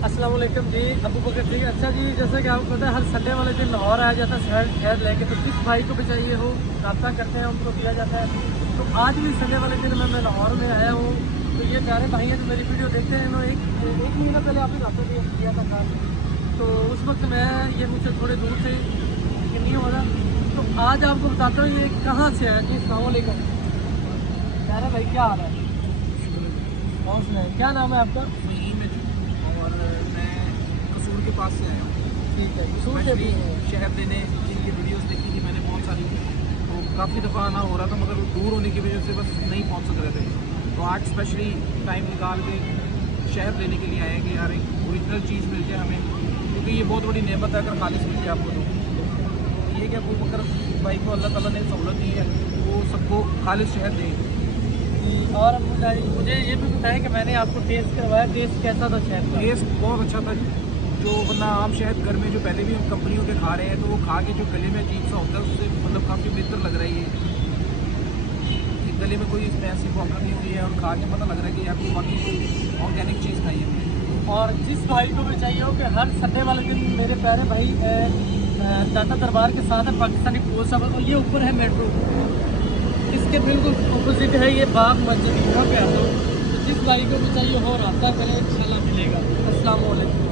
अस्सलाम वालेकुम जी, अबू बकर जी। अच्छा जी, जैसे कि आपको पता है हर संडे वाले दिन लाहौर आया जाता है शहर लेके, तो जिस भाई को भी चाहिए हो रब्ता करते हैं, उनको दिया जाता है। तो आज भी संडे वाले दिन मैं लाहौर में आया हूँ। तो ये प्यारे भाई हैं जो मेरी वीडियो देखते हैं, इन्होंने एक महीना पहले आपने रब्ता किया था कार। तो उस वक्त मैं ये मुझसे थोड़े दूर थे कि नहीं हो रहा। तो आज आपको बताता हूँ ये कहाँ से आया जी। अस्सलाम वालेकुम प्यारे भाई, क्या हाल है? बहुत सुनाए, क्या नाम है आपका? फ़हीम है जी। और मैं कसूर के पास से आया हूँ। ठीक है, कसूर से भी हैं। शहर देने की ये वीडियोस देखी थी मैंने बहुत सारी, तो काफ़ी दफ़ा आना हो रहा था मगर दूर होने की वजह से बस नहीं पहुँच सक रहे थे। तो आज स्पेशली टाइम निकाल के शहर लेने के लिए आए हैं कि यार एक ओरिजिनल चीज़ मिल जाए हमें, क्योंकि ये बहुत बड़ी नेमत है अगर खालिश मिल जाए आपको। तो ये कि अबू बकर भाई को अल्लाह ताला ने सहूलत दी है, वो सबको खालिश शहर दें। और मुझे ये भी बताएं कि मैंने आपको टेस्ट करवाया, टेस्ट कैसा था शहद का? टेस्ट बहुत अच्छा था। जो वरना आम शहद घर में जो पहले भी हम कंपनियों के खा रहे हैं, तो वो खा के जो गले में अजीब सा होता है उससे मतलब काफ़ी बेहतर लग रहा है ये गले में कोई इसमें ऐसी प्रॉब्लम नहीं हुई है और खा के पता लग रहा है कि यार कोई बाकी कोई ऑर्गेनिक चीज़ खाई है। और जिस भाई को भी चाहिए हो कि हर संडे वाले दिन मेरे प्यारे भाई दाता दरबार के साथ है पाकिस्तानी पोस्ट ऑफिस, और ये ऊपर है मेट्रो, इसके बिल्कुल अपोजिट है ये बाग मस्जिद, यहाँ पे आता हूँ। तो जिस भाई को भी चाहिए हो रब्ता करें, इंशाल्लाह मिलेगा। अस्सलाम वालेकुम।